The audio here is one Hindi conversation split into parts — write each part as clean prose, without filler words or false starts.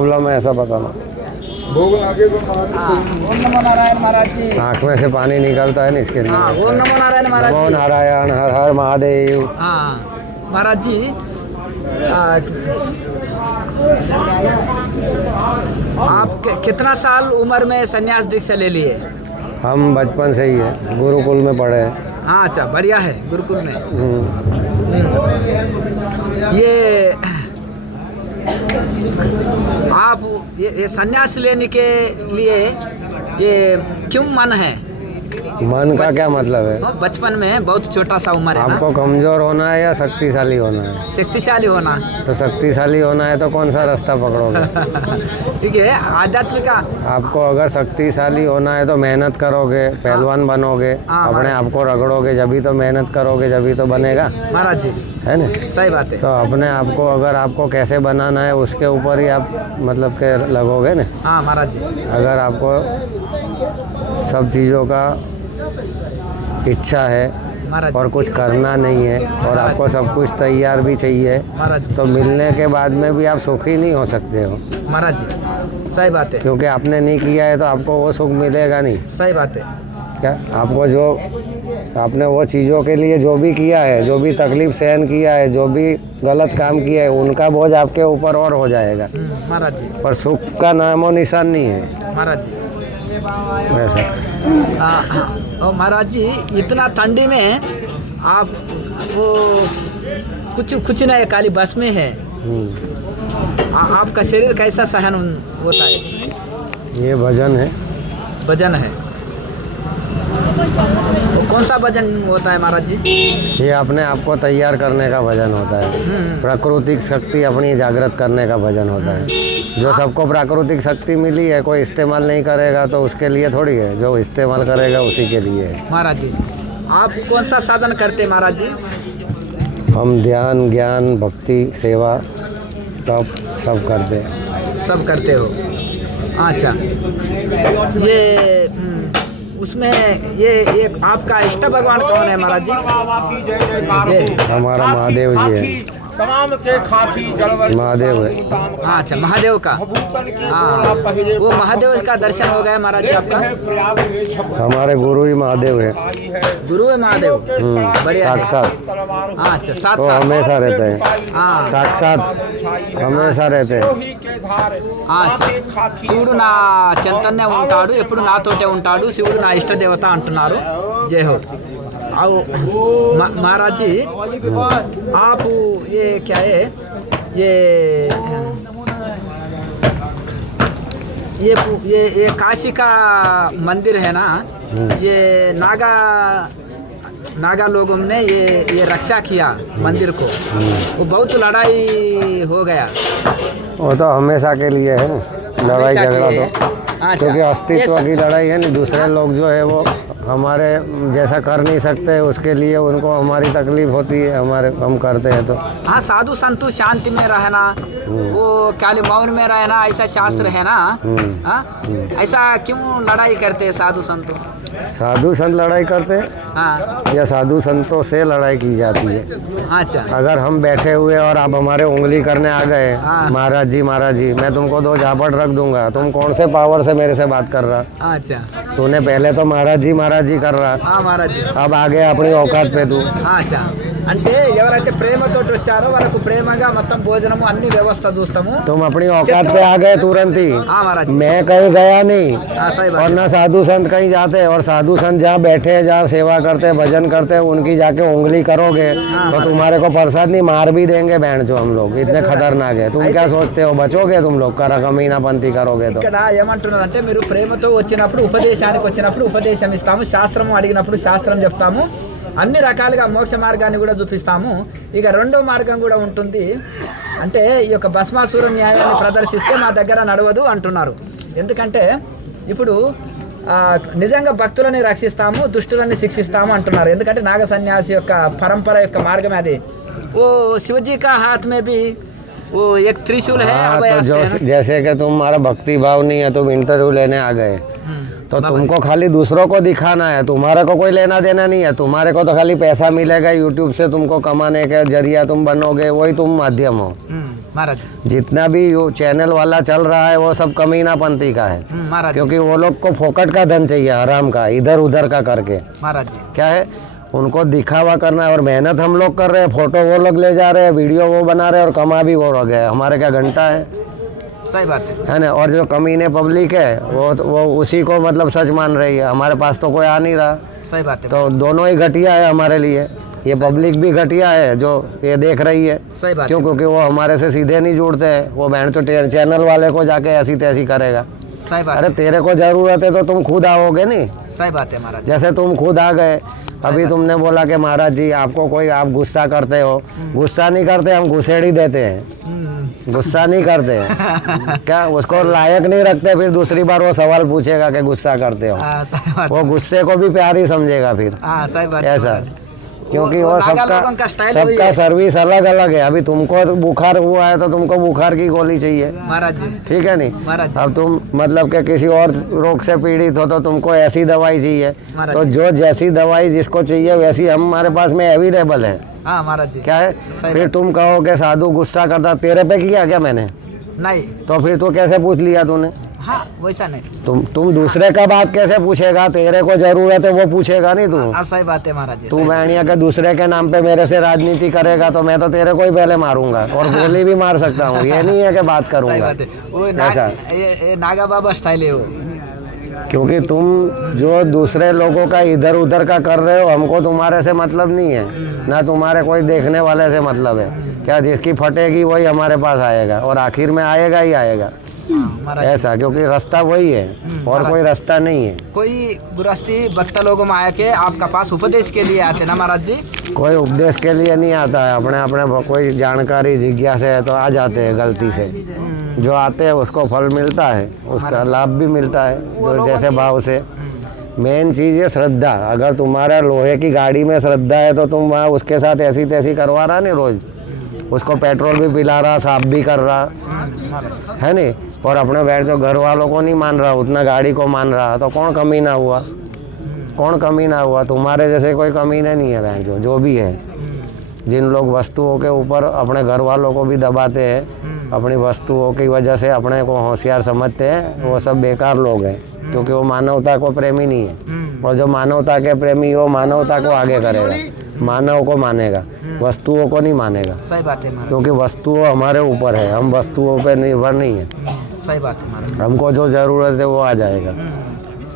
प्रॉब्लम है ऐसा बताना। ओम नमो नारायण महाराज जी। आँख में से पानी निकलता है ना इसके लिए। हाँ, ओम नमो नारायण महाराज नमो जी। नारायण, हर हर महादेव। हाँ महाराज जी, आप कितना साल उम्र में संन्यास दीक्षा ले लिए? हम बचपन से ही है, गुरुकुल में पढ़े हैं। हाँ अच्छा, बढ़िया है, गुरुकुल में। ये आप ये संन्यास लेने के लिए ये क्यों मन है? मन का क्या मतलब है? बचपन में बहुत छोटा सा उम्र है ना। आपको कमजोर होना है या शक्तिशाली होना है? शक्तिशाली होना। तो शक्तिशाली होना है तो कौन सा रास्ता पकड़ोगे? ठीक है, आध्यात्मिक का। आपको अगर शक्तिशाली होना है तो मेहनत करोगे, पहलवान बनोगे, अपने आप को रगड़ोगे, जभी तो मेहनत करोगे, जभी तो बनेगा महाराज जी। है ना? सही बात है। तो अपने आप को अगर आपको कैसे बनाना है उसके ऊपर ही आप मतलब के लगोगे ना। हाँ महाराज जी। अगर आपको सब चीज़ों का इच्छा है महाराज और कुछ करना नहीं है और आपको सब कुछ तैयार भी चाहिए महाराज जी। तो मिलने के बाद में भी आप सुखी नहीं हो सकते हो। महाराज जी सही बात है। क्योंकि आपने नहीं किया है तो आपको वो सुख मिलेगा नहीं। सही बात है। क्या आपको जो आपने वो चीज़ों के लिए जो भी किया है, जो भी तकलीफ सहन किया है, जो भी गलत काम किया है, उनका बोझ आपके ऊपर और हो जाएगा। महाराज जी। पर सुख का नामो निशान नहीं है महाराज जी वैसा। और महाराज जी, इतना ठंडी में आप वो कुछ नहीं, खाली बस में है। आपका शरीर कैसा सहन होता है? ये भजन है। वजन है। वो कौन सा वजन होता है महाराज जी? ये अपने आप को तैयार करने का वजन होता है। प्राकृतिक शक्ति अपनी जागृत करने का वजन होता है। जो सबको प्राकृतिक शक्ति मिली है, कोई इस्तेमाल नहीं करेगा तो उसके लिए थोड़ी है, जो इस्तेमाल करेगा उसी के लिए है। महाराज जी, आप कौन सा साधन करते हैं महाराज जी? हम ध्यान, ज्ञान, भक्ति, सेवा तब सब करते हैं। सब करते हो? अच्छा, ये उसमें ये आपका इष्ट भगवान कौन है महाराज जी? हमारा महादेव जी है। तमाम के खाकी महादेव है। हाँ अच्छा, महादेव का। हाँ, वो महादेव का दर्शन हो गया महाराज जी आपका? हमारे गुरु ही महादेव है। गुरु है महादेव। बढ़िया है। साक्षात। हाँ अच्छा, साथ वो साथ हमेशा रहते हैं। हाँ साक्षात हमेशा रहते हैं। శివుడు నా చెంతనే ఉంటాడు, ఎప్పుడు నాతోటే ఉంటాడు, శివుడు నా ఇష్ట దేవత అంటున్నారు। జై हो। महाराज जी, आप ये क्या है, ये काशी का मंदिर है ना, ये नागा लोगों ने ये रक्षा किया मंदिर को। वो बहुत लड़ाई हो गया। वो तो हमेशा के लिए है ना, लड़ाई झगड़ा तो। अच्छा, क्योंकि अस्तित्व की लड़ाई है ना। दूसरे लोग जो है वो हमारे जैसा कर नहीं सकते, उसके लिए उनको हमारी तकलीफ होती है, हम करते हैं तो। हाँ, साधु संतु शांति में रहना, वो काली मौन में रहना, ऐसा शास्त्र है ना। हाँ, ऐसा क्यों लड़ाई करते हैं साधु संतु? साधु संत लड़ाई करते हैं हाँ या साधु संतों से लड़ाई की जाती है? अच्छा। अगर हम बैठे हुए और आप हमारे उंगली करने आ गए, महाराज जी मैं तुमको 2 झापट रख दूंगा, तुम कौन से पावर से मेरे से बात कर रहा? अच्छा, तूने पहले तो महाराज जी कर रहा। हाँ महाराज जी। अब आ गया अपनी औकात पे तू। अच्छा, అంటే ఎవరైతే ప్రేమతో వచ్చారో వాళ్ళకు ప్రేమగా మొత్తం భోజనము అన్ని వ్యవస్థ చూస్తాము। तुम अपनी औकात पे आ गए तुरंत ही। हाँ महाराज जी। मैं कहीं गया नहीं। हाँ सही बात। और ना साधु संत कहीं जाते, और साधु संत जहाँ बैठे हैं, जहाँ सेवा करते हैं, भजन करते हैं, उनकी जाके उंगली करोगे तो तुम्हारे को प्रसाद नहीं मार भी देंगे। बहन जो हम लोग इतने खतरनाक है, तुम क्या सोचते हो बचोगे तुम लोग? कमीनापंथी करोगे तो। ఇక్కడ ఏమంటున్నారంటే, మీరు ప్రేమతో వచ్చినప్పుడు ఉపదేశానికి వచ్చినప్పుడు ఉపదేశం ఇస్తాము, శాస్త్రము అడిగినప్పుడు శాస్త్రం చెప్తాము, అన్ని రకాలుగా మోక్ష మార్గాన్ని కూడా చూపిస్తాము। ఇక రెండో మార్గం కూడా ఉంటుంది, అంటే ఈ యొక్క భస్మాసుర న్యాయాన్ని ప్రదర్శిస్తే మా దగ్గర నడవదు అంటున్నారు। ఎందుకంటే ఇప్పుడు నిజంగా భక్తులని రక్షిస్తాము, దుష్టులని శిక్షిస్తాము అంటున్నారు। ఎందుకంటే నాగ సన్యాసి యొక్క పరంపర యొక్క మార్గం అది। ఓ శివజీ కా हाथ में भी वो एक त्रिशूल है। तो जैसे कि तुम्हारा भक्ति भाव नहीं है, तुम इंटरव्यू लेने आ गए तो तुमको खाली दूसरों को दिखाना है, तुम्हारे को कोई लेना देना नहीं है। तुम्हारे को तो खाली पैसा मिलेगा यूट्यूब से, तुमको कमाने का जरिया तुम बनोगे, वही तुम माध्यम हो। महाराज जितना भी चैनल वाला चल रहा है वो सब कमीनापंथी का है, महाराज क्योंकि वो लोग को फोकट का धन चाहिए, आराम का, इधर उधर का करके। महाराज क्या है, उनको दिखावा करना है। और मेहनत हम लोग कर रहे हैं, फोटो वो लोग ले जा रहे हैं, वीडियो वो बना रहे हैं और कमा भी वो लोग है। हमारे क्या घंटा है? सही बात है ना। और जो कमीने पब्लिक है वो उसी को मतलब सच मान रही है। हमारे पास तो कोई आ नहीं रहा। सही बात है। तो दोनों ही घटिया है हमारे लिए। ये पब्लिक भी घटिया है जो ये देख रही है। सही बात क्यों? क्योंकि वो हमारे से सीधे नहीं जुड़ते हैं। वो बहन तो चैनल वाले को जाके ऐसी तैसी करेगा। सही बात अरे तेरे को जरूरत है तो तुम खुद आओगे नहीं। सही बात है महाराज। जैसे तुम खुद आ गए, अभी तुमने बोला कि महाराज जी आपको कोई, आप गुस्सा करते हो। गुस्सा नहीं करते, हम घुसेड़ी देते हैं, गुस्सा नहीं करते हैं। क्या उसको लायक नहीं रखते, फिर दूसरी बार वो सवाल पूछेगा कि गुस्सा करते हो। सही बात। वो गुस्से को भी प्यार ही समझेगा फिर। सही बात ऐसा, क्योंकि वो नागा लोगों का स्टाइल वही सबका है। सर्विस अलग अलग है। अभी तुमको बुखार हुआ है तो तुमको बुखार की गोली चाहिए, महाराज जी। ठीक है नहीं। महाराज अब तुम मतलब कि किसी और रोग से पीड़ित हो तो तुमको ऐसी दवाई चाहिए, महाराज तो जो जैसी दवाई जिसको चाहिए वैसी हमारे पास में अवेलेबल है। हाँ महाराज जी। क्या है, सही फिर तुम कहो कि साधु गुस्सा करता, तेरे पे किया क्या मैंने? नहीं। तो फिर तू कैसे पूछ लिया तूने? हाँ वैसा नहीं। तुम दूसरे का बात कैसे पूछेगा? तेरे को जरूरत है वो पूछेगा नहीं तू। सही बात है महाराज जी। तू बहनिया के दूसरे के नाम पे मेरे से राजनीति करेगा तो मैं तो तेरे को ही पहले मारूंगा और गोली भी मार सकता हूँ। ये नहीं है कि बात सही करूंगा बात है। वो ऐसा। ये नागा बाबा स्टाइल है वो। क्योंकि तुम जो दूसरे लोगों का इधर उधर का कर रहे हो, हमको तुम्हारे से मतलब नहीं है, ना तुम्हारे कोई देखने वाले से मतलब है। क्या जिसकी फटेगी वही हमारे पास आएगा और आखिर में आएगा ही आएगा। ऐसा, क्योंकि रास्ता वही है और कोई रास्ता नहीं है। कोई गृहस्थी भक्त लोगों में आया के आपका पास उपदेश के लिए आते ना महाराज जी? कोई उपदेश के लिए नहीं आता है, अपने अपने कोई जानकारी जिज्ञासा है तो आ जाते हैं गलती से। जो आते हैं उसको फल मिलता है, उसका लाभ भी मिलता है जो जैसे भाव से। मेन चीज़ है श्रद्धा। अगर तुम्हारा लोहे की गाड़ी में श्रद्धा है तो तुम वहाँ उसके साथ ऐसी तैसी करवा रहा नहीं, रोज उसको पेट्रोल भी पिला रहा, साफ भी कर रहा है नहीं, और अपने बैठ जो घर वालों को नहीं मान रहा, उतना गाड़ी को मान रहा, तो कौन कमीना हुआ? कौन कमीना हुआ? तुम्हारे जैसे कोई कमीना नहीं है बहन। जो भी है, जिन लोग वस्तुओं के ऊपर अपने घर वालों को भी दबाते हैं, अपनी वस्तुओं की वजह से अपने को होशियार समझते हैं, वो सब बेकार लोग हैं। क्योंकि वो मानवता को प्रेमी नहीं है। और जो मानवता के प्रेमी वो मानवता को आगे करेगा, मानव को मानेगा, वस्तुओं को नहीं मानेगा। सही बात है महाराज। क्योंकि वस्तुओं हमारे ऊपर है, हम वस्तुओं पर निर्भर नहीं है। सही बात है महाराज। हमको जो ज़रूरत है वो आ जाएगा।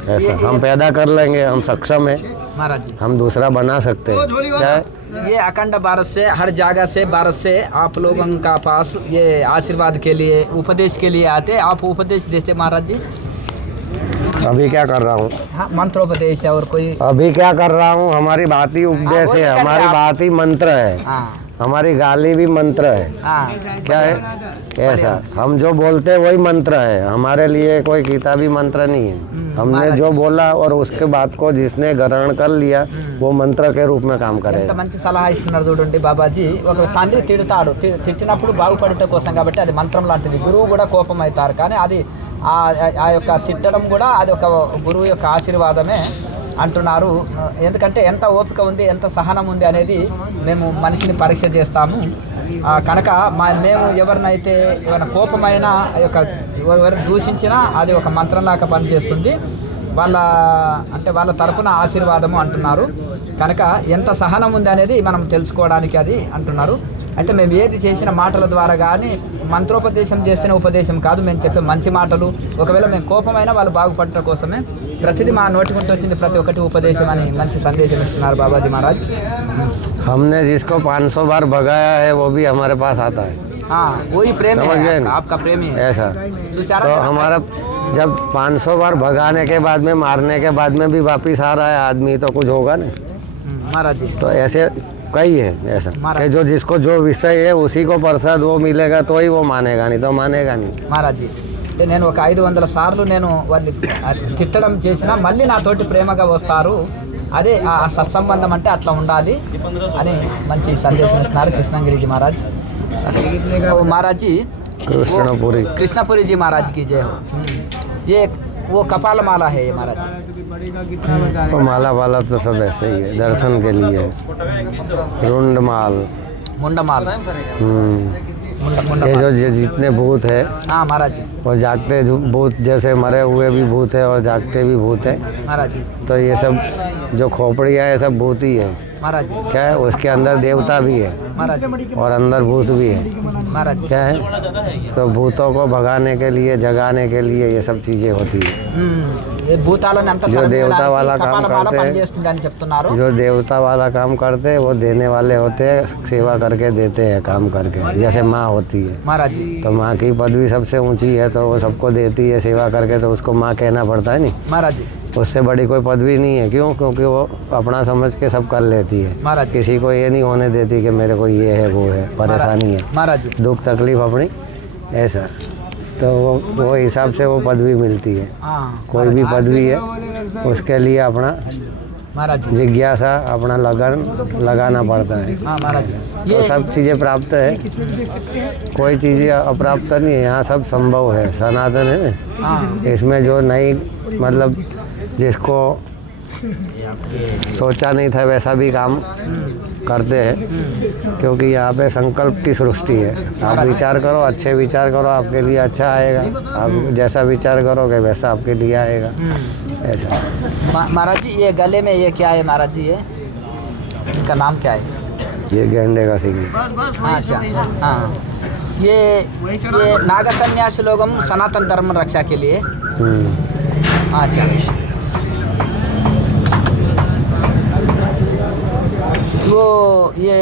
ऐसा हम पैदा कर लेंगे, हम सक्षम है, महाराज जी। हम दूसरा बना सकते हैं। क्या है, ये अखंड भारत से, हर जगह से, भारत से आप लोगों का पास ये आशीर्वाद के लिए, उपदेश के लिए आते। आप उपदेश देते महाराज जी? अभी क्या कर रहा हूँ? हाँ, मंत्रोपदेश है और कोई? अभी क्या कर रहा हूँ? हमारी बात ही उपदेश वो है, तो हमारी आप- बात ही मंत्र है, हाँ हमारी गाली भी मंत्र है। हाँ। क्या है, ऐसा हम जो बोलते हैं वही मंत्र है। हमारे लिए कोई किताबी मंत्र नहीं है। हमने जो बोला और उसके बाद को जिसने ग्रहण कर लिया वो मंत्र के रूप में काम ఎంత करेगा। మంచి సలహా ఇస్తున్నారు చూడండి బాబాజీ. ఒక తండ్రి తిడతాడు, తిట్టినప్పుడు బాగుపడట కోసం కాబట్టి అది మంత్రం లాంటిది. గురువు కూడా కోపం అవుతారు, కానీ అది ఆ యొక్క తిట్టడం కూడా అది ఒక గురువు యొక్క ఆశీర్వాదమే అంటున్నారు. ఎందుకంటే ఎంత ఓపిక ఉంది, ఎంత సహనం ఉంది అనేది మేము మనిషిని పరీక్ష చేస్తాము. కనుక మేము ఎవరినైతే ఏమైనా కోపమైన ఎవరు దూషించినా అది ఒక మంత్రంలాగా పనిచేస్తుంది. వాళ్ళ తరపున ఆశీర్వాదము అంటున్నారు. కనుక ఎంత సహనం ఉంది అనేది మనం తెలుసుకోవడానికి అది అంటున్నారు. అయితే మేము ఏది చేసిన మాటల ద్వారా కానీ మంత్రోపదేశం చేస్తేనే ఉపదేశం కాదు, మేము చెప్పే మంచి మాటలు. ఒకవేళ మేము కోపమైనా వాళ్ళు బాగుపడటం కోసమే ప్రతిదీ మా నోటికుంటూ వచ్చింది ప్రతి ఒక్కటి ఉపదేశం అని మంచి సందేశం ఇస్తున్నారు బాబాజీ महाराज. हमने जिसको 500 बार भगाया है वो भी हमारे पास आता है। हाँ, वही प्रेम समझ गए है, ना? आपका प्रेम ही है. ऐसा सुचारा तो है. हमारा जब 500 बार भगाने के बाद में, मारने के बाद में भी वापिस आ रहा है आदमी तो कुछ होगा ना। महाराज जी. तो ऐसे कई है ऐसा महाराज। कि जो जिसको जो विषय है उसी को प्रसाद वो मिलेगा तो ही वो मानेगा, नहीं तो मानेगा नहीं। महाराज जी, అంటే నేను ఒక 500 సార్లు నేను వాళ్ళని తిట్టడం చేసినా మళ్ళీ నాతోటి ప్రేమగా వస్తారు. అదే ఆ సత్సంబంధం అంటే అట్లా ఉండాలి అని మంచి సందేశం ఇస్తున్నారు కృష్ణగిరిజీ महाराज. महाराज जी, कृष्णपुरी कृष्णपुरी जी महाराज की जय हो. ये वो कपाल माला है ये महाराज। तो माला वाला तो सब ऐसे ही है, दर्शन के लिए। रुंड माल, मुंडमाल, ये जो जितने भूत है हाँ महाराज जी, वो जागते भूत, जैसे मरे हुए भी भूत है और जागते भी भूत है। महाराज जी, तो ये सब जो खोपड़ियाँ है सब भूत ही है। महाराज जी, क्या है, उसके अंदर देवता भी है महाराज जी, और अंदर भूत भी है। महाराज जी। क्या है, तो भूतों को भगाने के लिए, जगाने के लिए ये सब चीज़ें होती है। ये భూతాలని అంతా जो देवता वाला काम కపాలమాల करते हैं, పనిచేస్తుందని చెప్తున్నారు। जो देवता वाला काम करते हैं वो देने वाले होते हैं, सेवा करके देते हैं काम करके। जैसे माँ होती है महाराज जी, तो माँ की पदवी सबसे ऊंची है, तो वो सबको देती है सेवा करके, तो उसको माँ कहना पड़ता है नहीं। महाराज जी, उससे बड़ी कोई पदवी नहीं है। क्यों? क्योंकि वो अपना समझ के सब कर लेती है। महाराज जी, किसी को ये नहीं होने देती कि मेरे को ये है वो है, परेशानी है, महाराज जी, दुख तकलीफ अपनी, ऐसा। तो वो हिसाब से वो पदवी मिलती है। हाँ कोई भी पदवी है उसके लिए अपना महाराज जी, जिज्ञासा, अपना लगन लगाना पड़ता है। हाँ महाराज जी। तो सब चीज़ें प्राप्त है, कोई चीज़ें अप्राप्त नहीं है। यहाँ सब संभव है, सनातन है। हाँ इसमें जो नहीं, मतलब जिसको सोचा नहीं था वैसा भी काम करते हैं, क्योंकि यहाँ पे संकल्प की सृष्टि है। आप विचार करो, अच्छे विचार करो, आपके लिए अच्छा आएगा। आप जैसा विचार करोगे वैसा आपके लिए आएगा, ऐसा। महाराज जी, ये गले में ये क्या है महाराज जी? ये इसका नाम क्या है? ये गेंडे का सिग्नल। हाँ अच्छा, हाँ ये नागा सन्यासी लोग हम सनातन धर्म रक्षा के लिए। अच्छा, वो ये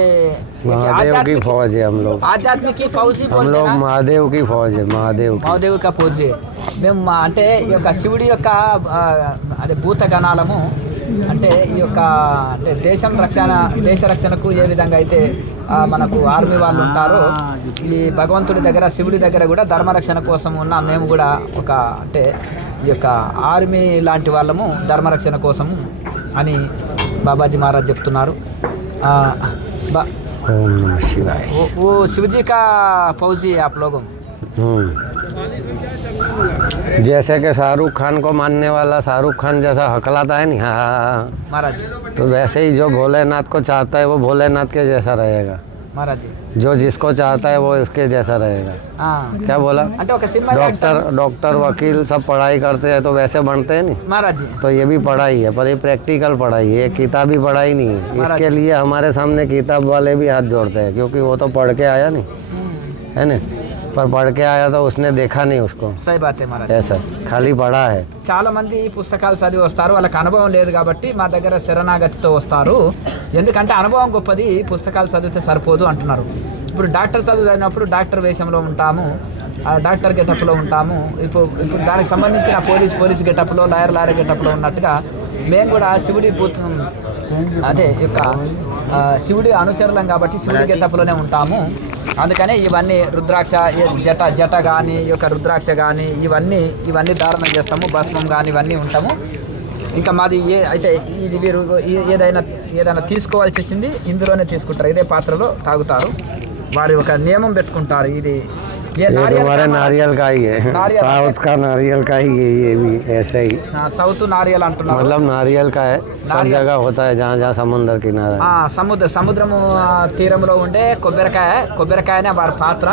महादेव की फौज है हम लोग। ఆధ్యాత్మిక ఫౌజీ हम लोग महादेव की फौज है, महादेव की। మహాదేవ్ యొక్క పూజే మేము అంటే ఈ యొక్క శివుడి యొక్క అదే భూత గణాలము అంటే ఈ యొక్క అంటే దేశ రక్షణకు ఏ విధంగా అయితే మనకు ఆర్మీ వాళ్ళు ఉంటారో, ఈ భగవంతుడి దగ్గర శివుడి దగ్గర కూడా ధర్మరక్షణ కోసం ఉన్న మేము కూడా ఒక అంటే ఈ యొక్క ఆర్మీ లాంటి వాళ్ళము ధర్మరక్షణ కోసము అని బాబాజీ మహారాజ్ చెప్తున్నారు। ओम नमः शिवाय। वो शिव जी का फौजी है आप लोगों। जैसे कि शाहरुख खान को मानने वाला शाहरुख खान जैसा हकलाता है नहीं, हाँ महाराज जी, तो वैसे ही जो भोलेनाथ को चाहता है वो भोलेनाथ के जैसा रहेगा। महाराज जी, जो जिसको चाहता है वो उसके जैसा रहेगा। हाँ क्या बोला? అంటే ఒక సినిమా डॉक्टर वकील सब पढ़ाई करते हैं तो वैसे बनते हैं नहीं। महाराज जी, तो ये भी पढ़ाई है, पर ये प्रैक्टिकल पढ़ाई है, किताबी पढ़ाई नहीं है। इसके लिए हमारे सामने किताब वाले भी हाथ जोड़ते हैं, क्योंकि वो तो पढ़ के आया नहीं है ना, पर पढ़ के आया तो उसने देखा नहीं उसको। సై బాత్ है महाराज। ऐसा खाली पढ़ा है। చాలా మంది పుస్తకాలు చదివి వస్తారు, వాళ్ళకి అనుభవం లేదు కాబట్టి మా దగ్గర శరణాగతితో వస్తారు। ఎందుకంటే అనుభవం గొప్పది, పుస్తకాలు చదివితే సరిపోదు అంటున్నారు। ఇప్పుడు డాక్టర్ చదివినప్పుడు డాక్టర్ వేషంలో ఉంటాము, డాక్టర్ గెటప్లో ఉంటాము। ఇప్పుడు దానికి సంబంధించిన పోలీస్ గెటప్లో, లాయర్ గెటప్లో ఉన్నట్టుగా మేము కూడా అదే యొక్క శివుడి అనుచరులం కాబట్టి శివుడి గెటప్లోనే ఉంటాము। అందుకనే ఇవన్నీ రుద్రాక్ష జట కానీ, ఈ యొక్క రుద్రాక్ష కానీ ఇవన్నీ ధారణ చేస్తాము, భస్మం కానీ ఇవన్నీ ఉంటాము। ఇంకా మాది అయితే ఇది వీరు ఏదైనా తీసుకోవాల్సి వచ్చింది ఇందులోనే తీసుకుంటారు, ఇదే పాత్రలో తాగుతారు। వారి ఒక నియమం పెట్టుకుంటారు। ఇది हमारे नारियल का ही है, साउथ का नारियल का ही है। ये भी ऐसे ही సౌత్ నారియల్ అంటున్నారు, मतलब नारियल का है। सब जगह होता है जहाँ जहाँ समुद्र किनारा है। సముద్రము తీరంలో ఉండే కొబ్బరికాయనే వారి పాత్ర।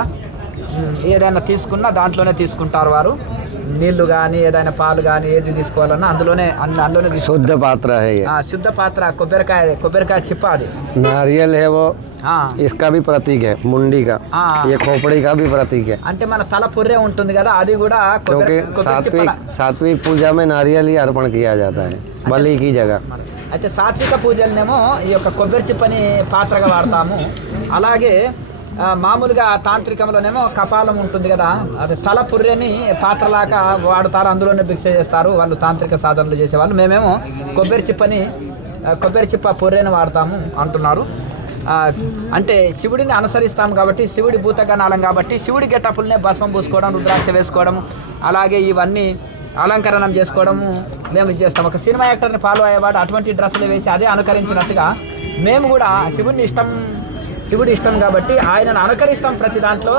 ఏదైనా తీసుకున్నా దాంట్లోనే తీసుకుంటారు వారు। నీళ్లు కానీ ఏదైనా పాలు కానీ ఏది తీసుకోవాలన్నా అందులోనే शुद्ध पात्र है ये। శుద్ధ పాత్ర కొబ్బరికాయ చిప్ప అది। नारियल है वो, इसका भी प्रतीक है, मुंडी का, ये खोपड़ी का भी प्रतीक है। అంటే మన తల పుర్రే ఉంటుంది కదా, అది కూడా क्योंकि सात्विक पूजा में नारियल ही अर्पण किया जाता है बलि की जगह। అయితే సాత్విక పూజలనేమో ఈ యొక్క కొబ్బరి చిప్పని పాత్రగా వాడతాము। అలాగే మామూలుగా తాంత్రికంలోనేమో కపాలం ఉంటుంది కదా, అది తల పుర్రెని పాత్రలాగా వాడుతారు, అందులోనే భిక్ష చేస్తారు వాళ్ళు తాంత్రిక సాధనలు చేసేవాళ్ళు। మేమేమో కొబ్బరి చిప్ప పుర్రెని వాడతాము అంటున్నారు। అంటే శివుడిని అనుసరిస్తాం కాబట్టి, శివుడి భూతగణాలం కాబట్టి శివుడి గెటప్పులనే భస్మం పూసుకోవడం, రుద్రాక్ష వేసుకోవడం, అలాగే ఇవన్నీ అలంకరణం చేసుకోవడము మేము ఇది చేస్తాం। ఒక సినిమా యాక్టర్ని ఫాలో అయ్యేవాడు అటువంటి డ్రెస్సులు వేసి అదే అనుకరించినట్టుగా మేము కూడా శివుడి ఇష్టం కాబట్టి ఆయనను అనుకరిస్తాం ప్రతి దాంట్లో।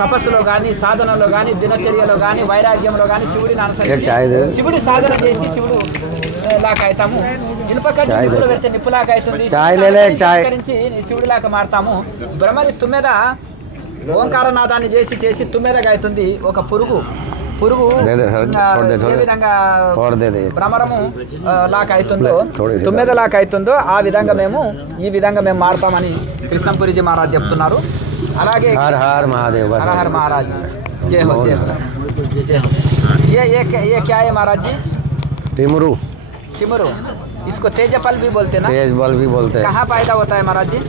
తపస్సులో కానీ సాధనలో కానీ దినచర్యలో కానీ వైరాగ్యంలో కానీ శివుడిని एक అనుసరించి चाय दे శివుడి సాధన చేసి శివుడు లాగా అవుతాము. ఇనుప కట్టి నిప్పులు పెడితే నిప్పులాగా అవుతుంది. చాయ్ లే లే, एक चाय శివుడి లాగా మారుతాము. భ్రమరి తుమ్మెద ఓంకారనాదాన్ని చేసి చేసి తుమ్మెదగా అవుతుంది. ఒక పురుగు दे दे सर, छोड़ दे, छोड़ ఏ दे। విధంగా और दे दे భ్రమరము లాగా అవుతుందో थोड़ी सी తుమ్మెద లాగా అవుతుందో ఆ విధంగా ఈ విధంగా మేము మారుతామని కృష్ణంపురిజీ మహారాజ్ చెప్తున్నారు. అలాగే हर हर महादेव बस हर हर महाराज जय हो जय हो जय हो। ये क्या है महाराज जी? टिमरू टिमरू, इसको तेजपल भी बोलते ना? तेज बल भी बोलते हैं कहाँ पैदा होता है महाराज जी?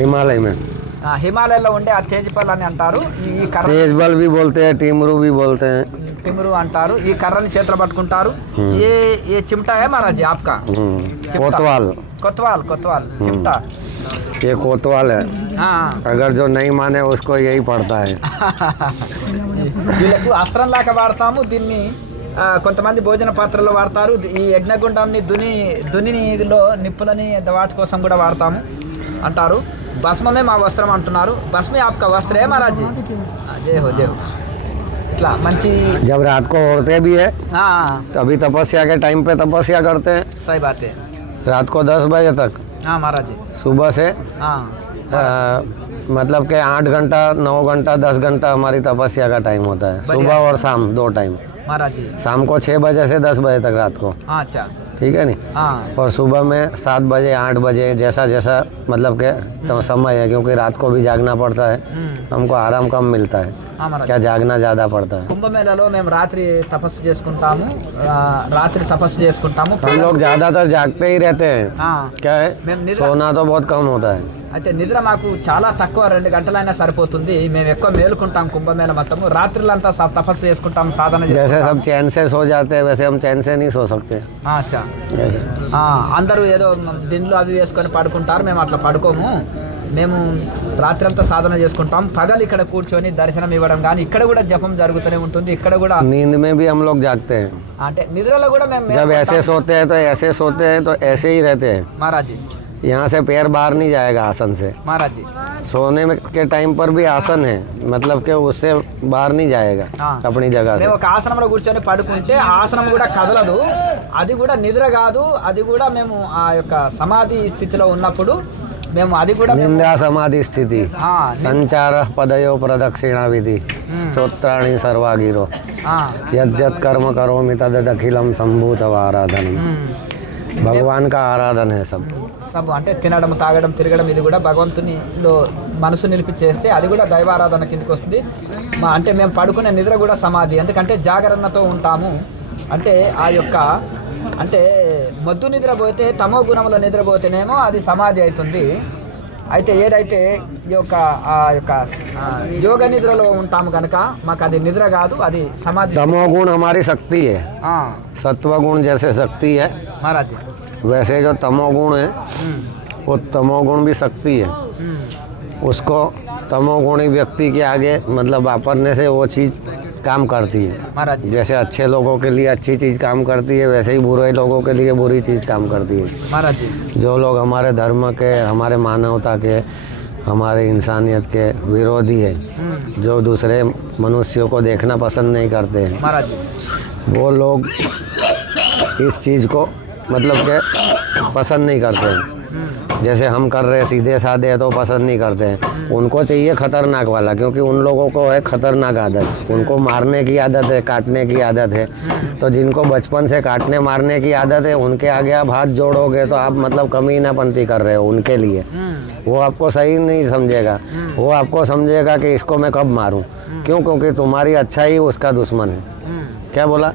हिमालय में హిమాలయాల్లో ఉండే ఆ తేజపల్ అని అంటారు. ఈ కర్ర तेज बल भी बोलते हैं टिमरू भी बोलते हैं టిమురు అంటారు. ఈ కర్రని చేతిలో పట్టుకుంటారు. ఏ చిమ్టా है महाराज जी आपका? कोतवाल కొత్వాల్ కొత్వాల్ చిమ్టా. ये कोतवाल है हाँ। अगर जो नहीं माने उसको यही पड़ता है వీళ్ళకు అస్త్రం లాగా వాడతాము దీన్ని. కొంతమంది భోజన పాత్రలో వాడతారు. ఈ యజ్ఞగుండంని దునిలో నిప్పులని వాటి కోసం కూడా వాడతాము అంటారు. భస్మమే మా వస్త్రం అంటున్నారు. భస్మే ఆప్కా వస్త్ర है महाराज जी? జై హో జై హో. ఇట్లా మంచి जब रात को ओढ़ते भी है हाँ तभी तपस्या के टाइम पे तपस्या करते हैं सही बात है. रात को 10 बजे तक हाँ महाराज जी. सुबह से हाँ मतलब कि 8 घंटा 9 घंटा 10 घंटा हमारी तपस्या का टाइम होता है. बढ़िया। सुबह और शाम 2 टाइम. महाराज जी. शाम को 6 बजे से 10 बजे तक रात को. हाँ अच्छा. ठीक है नहीं. हाँ और सुबह में 7 बजे 8 बजे जैसा जैसा मतलब के तो समय है क्योंकि रात को भी जागना पड़ता है. हमको आराम कम मिलता है. हाँ महाराज. क्या जागना ज़्यादा पड़ता है. కుంభమేళలో మేము రాత్రి తపస్సు చేసుకుంటాము. हम लोग ज़्यादातर जागते ही रहते हैं. हाँ. क्या है మేము నిద్ర सोना तो बहुत कम होता है. అయితే నిద్ర మాకు చాలా తక్కువ, 2 గంటలైనా సరిపోతుంది. మేము ఎక్కువ మేలుకుంటాం కుంభమేళ మొత్తము. రాత్రులంతా తపస్సు చేసుకుంటాం, సాధన जैसे చేసుకుంటాం. सब चैन से सो जाते हैं वैसे हम चैन से नहीं सो सकते. అచ్చా. ऐसे. అందరూ ఏదో దిండ్లు అవి వేసుకొని పడుకుంటారు. మేము అట్లా పడుకోము. మేము రాత్రంతా సాధన చేసుకుంటాం. పగలు ఇక్కడ కూర్చొని దర్శనం ఇవ్వడం కానీ ఇక్కడ కూడా జపం జరుగుతూనే ఉంటుంది. ఇక్కడ కూడా नींद में भी हम लोग जागते हैं. అంటే నిద్రలో కూడా మేము जब ऐसे सोते हैं तो ऐसे सोते हैं तो ऐसे ही रहते हैं. మహారాజ్ జీ. यहाँ से पैर बाहर नहीं जाएगा आसन से. మహారాజ్ జీ. सोने में के टाइम पर भी आसन है मतलब कि उससे बाहर नहीं जाएगा हाँ। अपनी जगह से. మేము ఒక ఆసనంలో కూర్చొని పడుకుంటే ఆ ఆసనం కూడా కదలదు. అది కూడా నిద్ర కాదు. అది కూడా మేము ఆ యొక్క సమాధి స్థితిలో ఉన్నప్పుడు మేము అది కూడా निंदा समाधि स्थिति हाँ, संचार पदयो प्रदक्षिणा विधि स्तोत्राणि सर्वागिरो यद्यत् कर्म करोमि तदखिलम संभूतव आराधन. भगवान का आराधन है सब. సబ్ అంటే తినడం తాగడం తిరగడం ఇది కూడా భగవంతునిలో మనసు నిలిపి చేస్తే అది కూడా దైవారాధన కిందకి వస్తుంది. అంటే మేము పడుకునే నిద్ర కూడా సమాధి. ఎందుకంటే జాగరణతో ఉంటాము. అంటే ఆ యొక్క అంటే మొద్దు నిద్రపోతే తమో గుణంలో నిద్రపోతేనేమో అది సమాధి అవుతుంది. అయితే ఏదైతే ఈ యొక్క ఆ యొక్క యోగ నిద్రలో ఉంటాము కనుక మాకు అది నిద్ర కాదు, అది సమాధి. तमोगुण हमारी शक्ति है. सत्वगुण जैसे शक्ति है మహారాజ్ वैसे जो तमोगुण है वो तमोगुण भी शक्ति है. उसको तमोगुणी व्यक्ति के आगे मतलब वापरने से वो चीज़ काम करती है. మహారాజ్ जैसे अच्छे लोगों के लिए अच्छी चीज़ काम करती है वैसे ही बुरे लोगों के लिए बुरी चीज़ काम करती है. మహారాజ్ जो लोग हमारे धर्म के हमारे मानवता के हमारे इंसानियत के विरोधी है, जो दूसरे मनुष्यों को देखना पसंद नहीं करते हैं, మహారాజ్ वो लोग इस चीज़ को मतलब के पसंद नहीं करते हैं. जैसे हम कर रहे हैं सीधे साधे तो पसंद नहीं करते हैं. उनको चाहिए खतरनाक वाला क्योंकि उन लोगों को है खतरनाक आदत. उनको मारने की आदत है, काटने की आदत है. तो जिनको बचपन से काटने मारने की आदत है उनके आगे आप हाथ जोड़ोगे तो आप मतलब कमीनापंती कर रहे हो उनके लिए. वो आपको सही नहीं समझेगा. वो आपको समझेगा कि इसको मैं कब मारूं. क्यों? क्योंकि तुम्हारी अच्छाई उसका दुश्मन है. क्या बोला?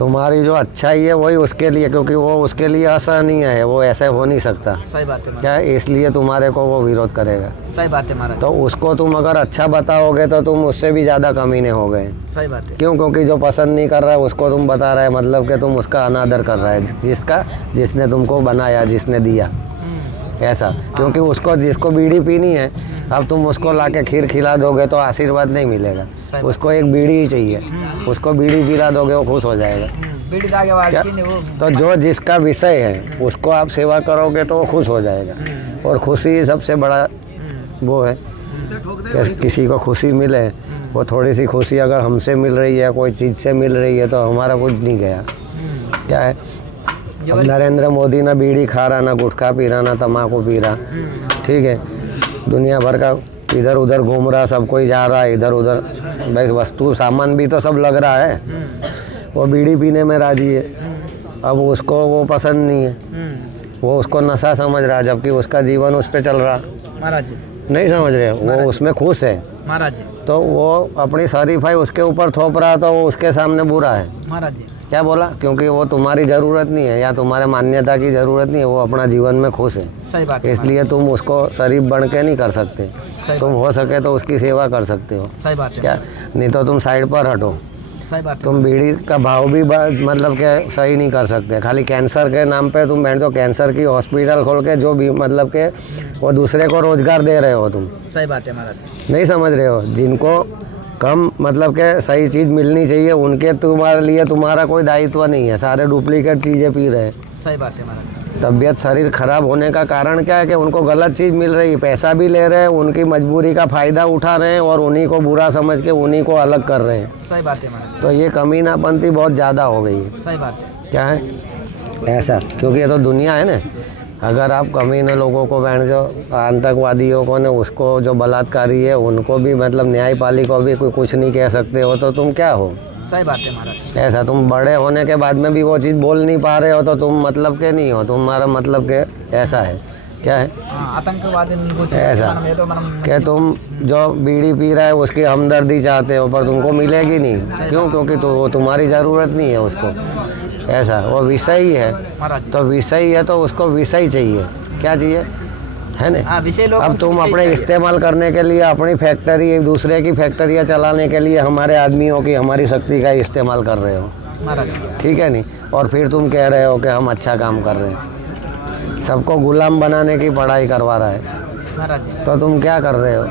तुम्हारी जो अच्छाई है वही उसके लिए, क्योंकि वो उसके लिए असहनीय है, वो ऐसे हो नहीं सकता. सही बात है. क्या इसलिए तुम्हारे को वो विरोध करेगा. सही बात है महाराज. तो उसको तुम अगर अच्छा बताओगे तो तुम उससे भी ज़्यादा कमीने हो गए. सही बात है. क्यों? क्योंकि जो पसंद नहीं कर रहा है उसको तुम बता रहे है मतलब कि तुम उसका अनादर कर रहा है जिसने तुमको बनाया, जिसने दिया. ऐसा क्योंकि उसको जिसको बीड़ी पीनी है अब तुम उसको लाके खीर खिला दोगे तो आशीर्वाद नहीं मिलेगा. उसको एक बीड़ी ही चाहिए. उसको बीड़ी पिला दोगे वो खुश हो जाएगा. बीड़ी दागे वाली नहीं वो. तो जो जिसका विषय है उसको आप सेवा करोगे तो वो खुश हो जाएगा. और खुशी सबसे बड़ा वो है. कि किसी को खुशी मिले, वो थोड़ी सी खुशी अगर हमसे मिल रही है, कोई चीज़ से मिल रही है, तो हमारा कुछ नहीं गया। क्या है, अब नरेंद्र मोदी ना बीड़ी खा रहा, ना गुटखा पी रहा, ना तम्बाकू पी रहा, ठीक है, दुनिया भर का इधर उधर घूम रहा, सब कोई जा रहा है इधर उधर, भाई वस्तु सामान भी तो सब लग रहा है, वो बीड़ी पीने में राजी है, अब उसको वो पसंद नहीं है, वो उसको नशा समझ रहा है, जबकि उसका जीवन उस पर चल रहा। महाराज जी नहीं समझ रहे, वो उसमें खुश है, महाराज जी तो वो अपनी शरीफाई उसके ऊपर थोप रहा, तो वो उसके सामने बुरा है। महाराज जी क्या बोला, क्योंकि वो तुम्हारी ज़रूरत नहीं है या तुम्हारे मान्यता की ज़रूरत नहीं है, वो अपना जीवन में खुश है, सही बात है, इसलिए तुम उसको शरीफ बन के नहीं कर सकते, तुम हो सके तो उसकी सेवा कर सकते हो। सही बात है, क्या, नहीं तो तुम साइड पर हटो। सही बात है, तुम बीड़ी का भाव भी मतलब कि सही नहीं कर सकते, खाली कैंसर के नाम पे तुम बैठ दो, कैंसर की हॉस्पिटल खोल के जो भी मतलब के वो दूसरे को रोजगार दे रहे हो तुम। सही बात है महाराज, नहीं समझ रहे हो, जिनको कम मतलब के सही चीज़ मिलनी चाहिए उनके तुम्हारे लिए तुम्हारा कोई दायित्व नहीं है, सारे डुप्लीकेट चीज़ें पी रहे हैं। सही बात है महाराज, तबीयत शरीर खराब होने का कारण क्या है कि उनको गलत चीज़ मिल रही है, पैसा भी ले रहे हैं, उनकी मजबूरी का फ़ायदा उठा रहे हैं और उन्हीं को बुरा समझ के उन्हीं को अलग कर रहे हैं। सही बात है महाराज, तो ये कमीनापंती बहुत ज़्यादा हो गई है। सही बात है, क्या है ऐसा, क्योंकि ये तो दुनिया है ना, अगर आप कमीने लोगों को बैठ जो आतंकवादियों को ने उसको जो बलात्कारी है उनको भी मतलब न्यायपालिका को भी कोई कुछ नहीं कह सकते हो, तो तुम क्या हो। सही बात है महाराज, ऐसा तुम बड़े होने के बाद में भी वो चीज़ बोल नहीं पा रहे हो, तो तुम मतलब के नहीं हो, तुम्हारा मतलब के ऐसा है। क्या है, आतंकवादी ऐसा कि तुम जो बीड़ी पी रहा है उसकी हमदर्दी चाहते हो, पर तुमको मिलेगी नहीं। क्यों, क्योंकि तो वो तुम्हारी ज़रूरत नहीं है उसको। ऐसा वो विषय है, तो विषय है तो उसको विषय चाहिए। क्या चाहिए, है ना। विषय लोग अब तुम अपने इस्तेमाल करने के लिए अपनी फैक्ट्री, एक दूसरे की फैक्ट्रियाँ चलाने के लिए हमारे आदमियों की, हमारी शक्ति का इस्तेमाल कर रहे हो, ठीक है नहीं, और फिर तुम कह रहे हो कि हम अच्छा काम कर रहे हैं, सबको गुलाम बनाने की पढ़ाई करवा रहा है, तो तुम क्या कर रहे हो।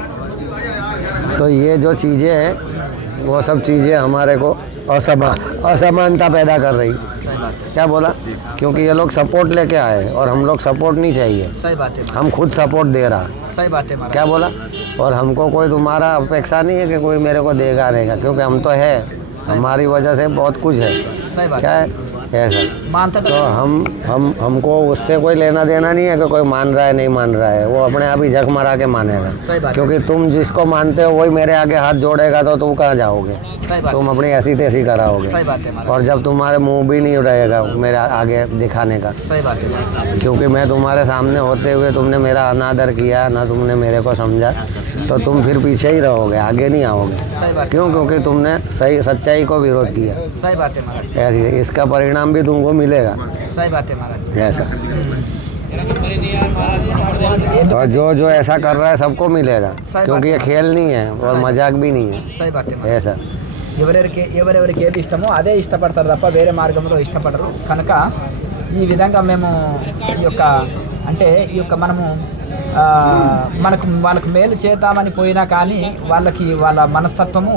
तो ये जो चीज़ें हैं वो सब चीज़ें हमारे को असमानता पैदा कर रही। क्या बोला, क्योंकि ये लोग सपोर्ट लेके आए और हम लोग सपोर्ट नहीं चाहिए। सही बात है, हम खुद सपोर्ट दे रहा। सही बात है, क्या बोला, और हमको कोई तुम्हारा अपेक्षा नहीं है कि कोई मेरे को देगा रहेगा, क्योंकि हम तो है, हमारी वजह से बहुत कुछ है। सही बात क्या है ऐसा, मानता तो हमको उससे कोई लेना देना नहीं है कि कोई मान रहा है नहीं मान रहा है, वो अपने आप ही झक मारा के मानेगा। क्योंकि तुम जिसको मानते हो वही मेरे आगे हाथ जोड़ेगा, तो तुम कहाँ जाओगे, तुम अपनी ऐसी तैसी कराओगे। सही बात है, और जब तुम्हारे मुंह भी नहीं रहेगा मेरे आगे दिखाने का। सही बात है, क्योंकि मैं तुम्हारे सामने होते हुए तुमने मेरा अनादर किया ना, तुमने मेरे को समझा, तो तुम फिर पीछे ही रहोगे, आगे नहीं आओगे। सही बात, क्यों, क्योंकि तुमने सही सच्चाई को विरोध किया। सही बात है महाराज, ऐसी इसका परिणाम भी तुमको मिलेगा। सही बात है महाराज, ऐसा, और जो ऐसा कर रहा है सबको मिलेगा, क्योंकि ये खेल नहीं है और मजाक भी नहीं है। सही बात है, ऐसा ఎవరెవరికి ఏది ఇష్టమో అదే ఇష్టపడతారు తప్ప వేరే మార్గంలో ఇష్టపడరు. కనుక ఈ విధంగా మేము ఈ యొక్క అంటే ఈ యొక్క మనము వాళ్ళకు మేలు చేద్దామని పోయినా కానీ వాళ్ళ మనస్తత్వము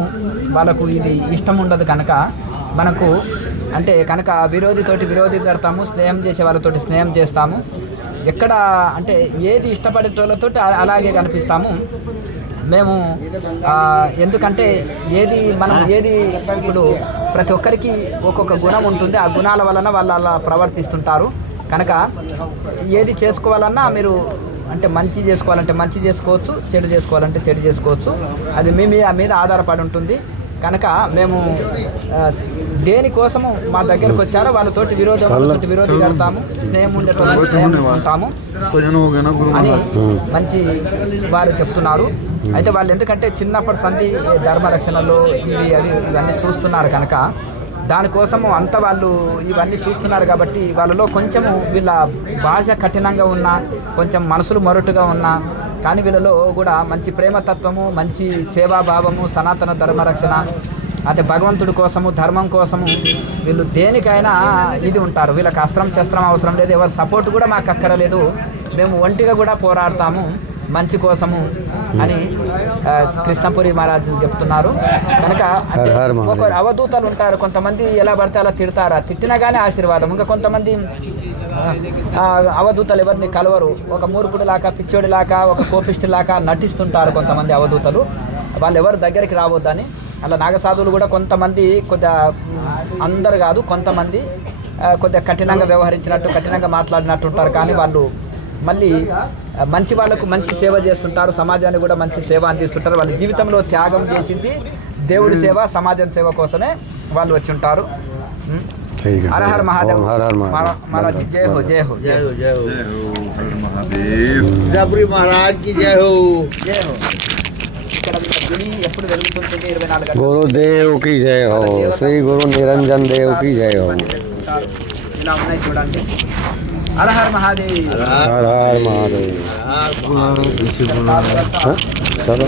వాళ్ళకు ఇది ఇష్టం ఉండదు. కనుక మనకు అంటే కనుక విరోధితోటి విరోధి కడతాము, స్నేహం చేసే వాళ్ళతోటి స్నేహం చేస్తాము. ఎక్కడ అంటే ఏది ఇష్టపడేటోళ్ళతో అలాగే కనిపిస్తాము మేము. ఎందుకంటే మనం ఏది ఇప్పుడు ప్రతి ఒక్కరికి ఒక్కొక్క గుణం ఉంటుంది, ఆ గుణాల వలన వాళ్ళు అలా ప్రవర్తిస్తుంటారు. కనుక ఏది చేసుకోవాలన్నా మీరు అంటే మంచి చేసుకోవాలంటే మంచి చేసుకోవచ్చు, చెడు చేసుకోవాలంటే చెడు చేసుకోవచ్చు. అది మీ మీద ఆధారపడి ఉంటుంది. కనుక మేము దేనికోసము మా దగ్గరకు వచ్చారో వాళ్ళతోటి విరోధి కడతాము, స్నేహం ఉండేటోళ్ళు స్నేహం ఉంటాము అని మంచి వారు చెప్తున్నారు. అయితే వాళ్ళు ఎందుకంటే చిన్నప్పటి సంధి ధర్మరక్షణలో ఇవన్నీ చూస్తున్నారు కనుక దానికోసము అంత వాళ్ళు ఇవన్నీ చూస్తున్నారు కాబట్టి వాళ్ళలో కొంచెము వీళ్ళ భాష కఠినంగా ఉన్నా, కొంచెం మనసులు మొరటుగా ఉన్నా కానీ వీళ్ళలో కూడా మంచి ప్రేమతత్వము, మంచి సేవాభావము, సనాతన ధర్మరక్షణ అంటే భగవంతుడి కోసము, ధర్మం కోసము వీళ్ళు దేనికైనా ఇది ఉంటారు. వీళ్ళకి అస్త్రం శస్త్రం అవసరం లేదు, ఎవరి సపోర్ట్ కూడా మాకు అక్కర్లేదు, మేము ఒంటిగా కూడా పోరాడతాము మంచి కోసము అని కృష్ణపురి మహారాజు చెప్తున్నారు. కనుక అంటే ఒక అవధూతలు ఉంటారు, కొంతమంది ఎలా పడితే అలా తిడతారు, తిట్టినా కానీ ఆశీర్వాదం. ఇంకా కొంతమంది అవధూతలు ఎవరిని కలవరు. ఒక మూర్ఖుడిలాగా, పిచ్చోడిలాగా, ఒక కోపిష్టిలాగా నటిస్తుంటారు కొంతమంది అవధూతలు. వాళ్ళు ఎవరు దగ్గరికి రావద్దని. అలా నాగసాధువులు కూడా కొంతమంది కొద్దిగా, అందరు కాదు, కొంతమంది కొద్దిగా కఠినంగా వ్యవహరించినట్టు, కఠినంగా మాట్లాడినట్టు ఉంటారు. కానీ వాళ్ళు మళ్ళీ మంచి వాళ్ళకు మంచి సేవ చేస్తుంటారు, సమాజానికి కూడా మంచి సేవ అందిస్తుంటారు. వాళ్ళ జీవితంలో త్యాగం చేసింది దేవుడి సేవ, సమాజం సేవ కోసమే వాళ్ళు వచ్చి ఉంటారు. హర హర మహాదేవ్ महाराज की जय हो, जय हो, जय हो, जय हो, हर महादेव, जबरी महाराज की जय हो, जय हो. गुरुदेव की जय हो, श्री गुरु निरंजन देव की जय हो. ఇలా ఉన్నాయి చూడండి. హర హర మహాదేవ్, हर हर महादेव. चलो